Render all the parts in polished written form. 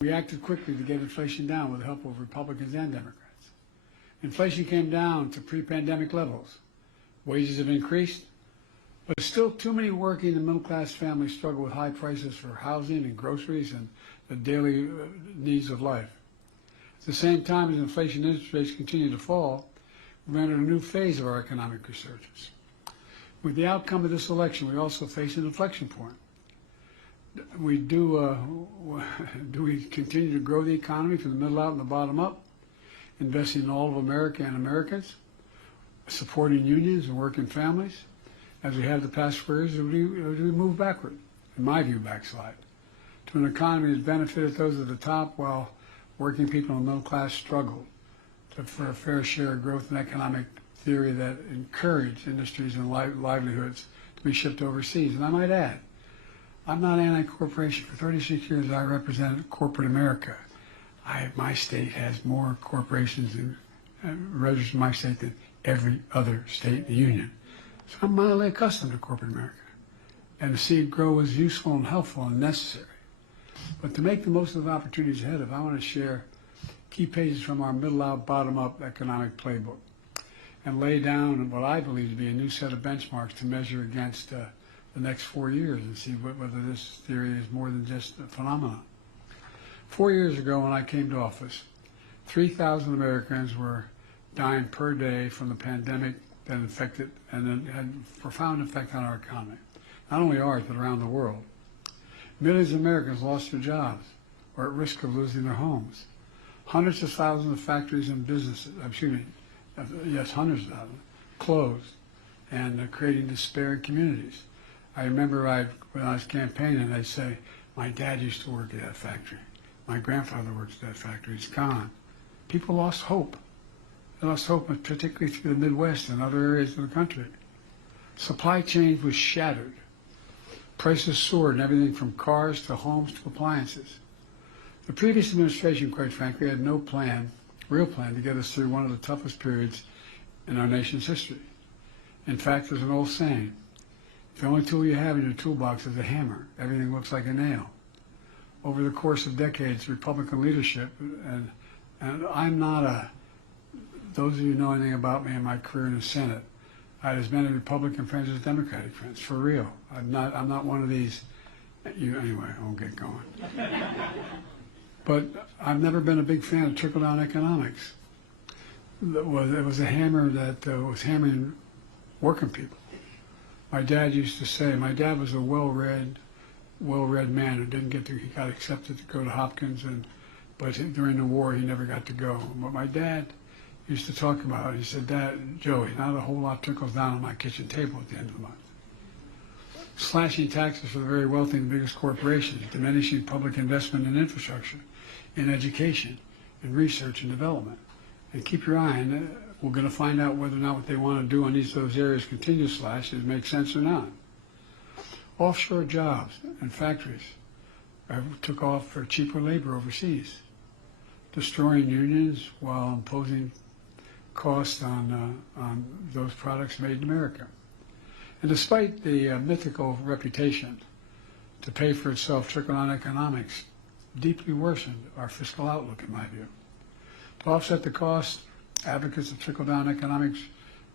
We acted quickly to get inflation down with the help of Republicans and Democrats. Inflation came down to pre-pandemic levels. Wages have increased, but still too many working and middle-class families struggle with high prices for housing and groceries and the daily needs of life. At the same time as inflation and interest rates continue to fall, we've entered a new phase of our economic resurgence. With the outcome of this election, we also face an inflection point. Do we continue to grow the economy from the middle out and the bottom up, investing in all of America and Americans, supporting unions and working families, as we have the past 4 years, or do we move backward? In my view, backslide to an economy that's benefited those at the top while working people in the middle class struggle for a fair share of growth and economic theory that encourage industries and livelihoods to be shipped overseas. And I might add, I'm not anti-corporation. For 36 years, I represented corporate America. My state has more corporations registered in my state than every other state in the union. So I'm mildly accustomed to corporate America. And to see it grow is useful and helpful and necessary. But to make the most of the opportunities ahead of, I want to share key pages from our middle-out, bottom-up economic playbook and lay down what I believe to be a new set of benchmarks to measure against the next 4 years and see whether this theory is more than just a phenomenon. 4 years ago when I came to office, 3,000 Americans were dying per day from the pandemic that infected and then had a profound effect on our economy. Not only ours, but around the world. Millions of Americans lost their jobs or at risk of losing their homes. Hundreds of thousands of factories and businesses, hundreds of thousands, closed and creating despair in communities. I remember when I was campaigning, I'd say, my dad used to work at that factory. My grandfather works at that factory. It's gone. People lost hope. They lost hope, particularly through the Midwest and other areas of the country. Supply chain was shattered. Prices soared in everything from cars to homes to appliances. The previous administration, quite frankly, had no real plan to get us through one of the toughest periods in our nation's history. In fact, there's an old saying, if the only tool you have in your toolbox is a hammer, everything looks like a nail. Over the course of decades, Republican leadership, and I'm not those of you who know anything about me and my career in the Senate, I had as many Republican friends as Democratic friends, for real. I'm not one of these, anyway, I won't get going. But I've never been a big fan of trickle-down economics. It was a hammer that was hammering working people. My dad used to say, my dad was a well-read man who he got accepted to go to Hopkins, but during the war he never got to go. But my dad used to talk about it. He said, Dad, Joey, not a whole lot trickles down on my kitchen table at the end of the month. Slashing taxes for the very wealthy and the biggest corporations, diminishing public investment in infrastructure, in education, in research and development. And keep your eye on it. We're going to find out whether or not what they want to do on each of those areas continue to slash, it makes sense or not. Offshore jobs and factories took off for cheaper labor overseas, destroying unions while imposing costs on those products made in America. And despite the mythical reputation to pay for itself, trickle-down economics deeply worsened our fiscal outlook, in my view. To offset the cost, advocates of trickle-down economics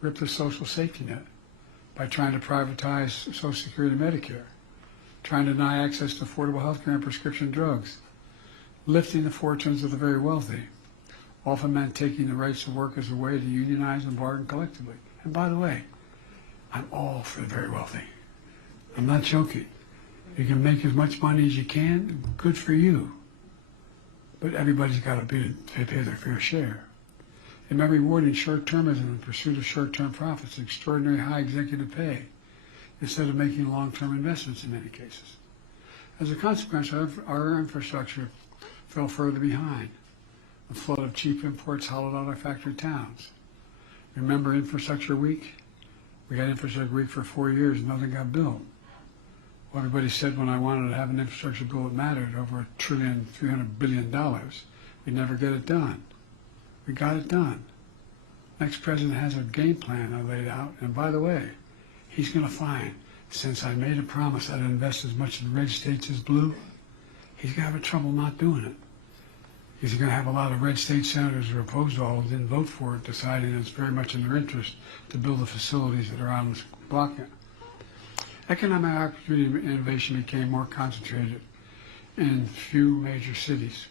ripped the social safety net by trying to privatize Social Security and Medicare, trying to deny access to affordable health care and prescription drugs, lifting the fortunes of the very wealthy, often meant taking the rights of workers away to unionize and bargain collectively. And by the way, I'm all for the very wealthy. I'm not joking. You can make as much money as you can, good for you. But everybody's got to pay their fair share. It meant rewarding short-termism in pursuit of short-term profits, extraordinary high executive pay, instead of making long-term investments in many cases. As a consequence, our infrastructure fell further behind. A flood of cheap imports hollowed out our factory towns. Remember Infrastructure Week? We had Infrastructure Week for 4 years and nothing got built. Well, everybody said when I wanted to have an infrastructure bill that mattered, over $1.3 billion, we'd never get it done. We got it done. Next president has a game plan I laid out, and by the way, he's going to find, since I made a promise I'd invest as much in red states as blue, he's going to have trouble not doing it. Because you're going to have a lot of red state senators who are opposed to all of it, didn't vote for it, deciding it's very much in their interest to build the facilities that are on this block. Economic opportunity and innovation became more concentrated in few major cities,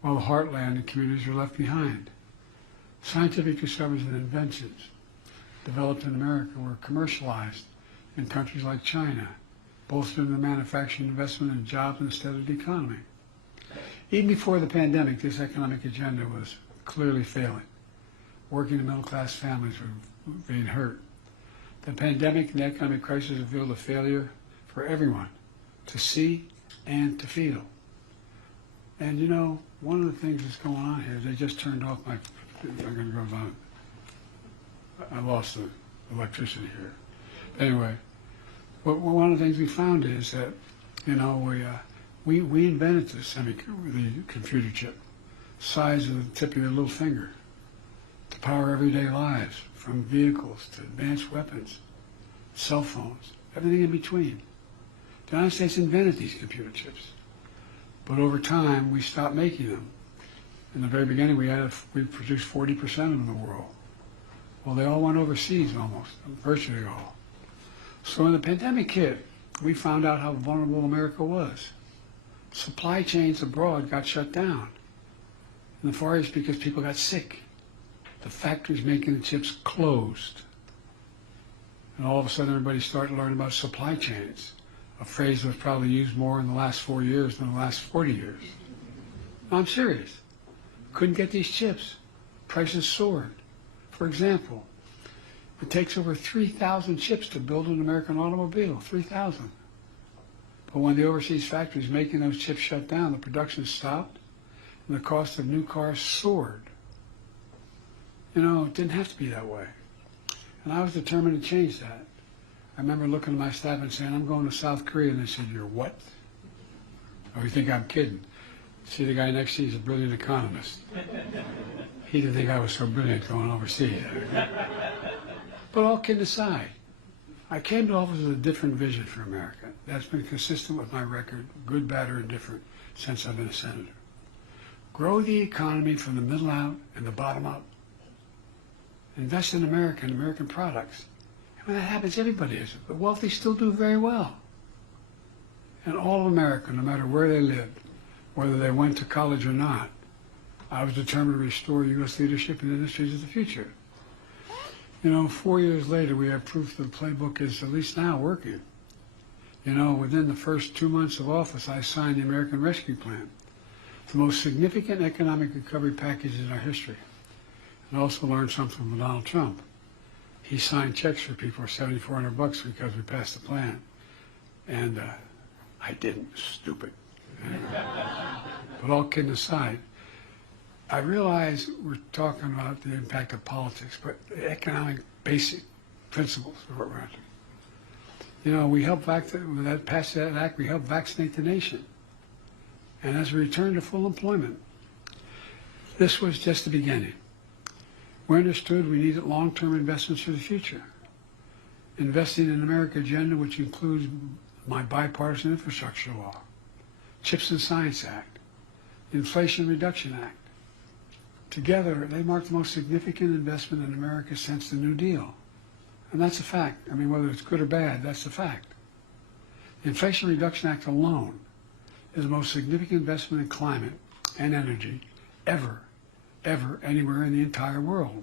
while the heartland and communities were left behind. Scientific discoveries and inventions developed in America were commercialized in countries like China, bolstering the manufacturing investment and jobs instead of the economy. Even before the pandemic, this economic agenda was clearly failing. Working and middle-class families were being hurt. The pandemic and the economic crisis revealed a failure for everyone to see and to feel. And you know, one of the things that's going on here, they just turned off my, I'm going to go on. I lost the electricity here. Anyway, one of the things we found is that, you know, we invented the computer chip, size of the tip of your little finger, to power everyday lives, from vehicles to advanced weapons, cell phones, everything in between. The United States invented these computer chips, but over time we stopped making them. In the very beginning, we produced 40% of them in the world. Well, they all went overseas almost, virtually all. So when the pandemic hit, we found out how vulnerable America was. Supply chains abroad got shut down in the Far East because people got sick. The factories making the chips closed. And all of a sudden everybody started learning about supply chains, a phrase that was probably used more in the last 4 years than the last 40 years. No, I'm serious. Couldn't get these chips. Prices soared. For example, it takes over 3,000 chips to build an American automobile, 3,000. But when the overseas factories making those chips shut down, the production stopped, and the cost of new cars soared. You know, it didn't have to be that way. And I was determined to change that. I remember looking at my staff and saying, I'm going to South Korea. And they said, you're what? Oh, you think I'm kidding? See, the guy next to you is a brilliant economist. He didn't think I was so brilliant going overseas. But all kidding aside, I came to office with a different vision for America. That's been consistent with my record, good, bad, or indifferent, since I've been a senator. Grow the economy from the middle out and the bottom up. Invest in America and American products. And when that happens, everybody is. The wealthy still do very well. And all of America, no matter where they lived, whether they went to college or not, I was determined to restore U.S. leadership in the industries of the future. You know, 4 years later, we have proof that the playbook is at least now working. You know, within the first 2 months of office, I signed the American Rescue Plan, the most significant economic recovery package in our history. And also learned something from Donald Trump. He signed checks for people for $7,400 because we passed the plan. And I didn't, stupid. But all kidding aside, I realize we're talking about the impact of politics, but the economic basic principles are what we're after. You know, we helped pass that act, we helped vaccinate the nation. And as we return to full employment, this was just the beginning. We understood we needed long-term investments for the future. Investing in America agenda, which includes my bipartisan infrastructure law, CHIPS and Science Act, the Inflation Reduction Act. Together, they mark the most significant investment in America since the New Deal. And that's a fact. I mean, whether it's good or bad, that's a fact. The Inflation Reduction Act alone is the most significant investment in climate and energy ever anywhere in the entire world.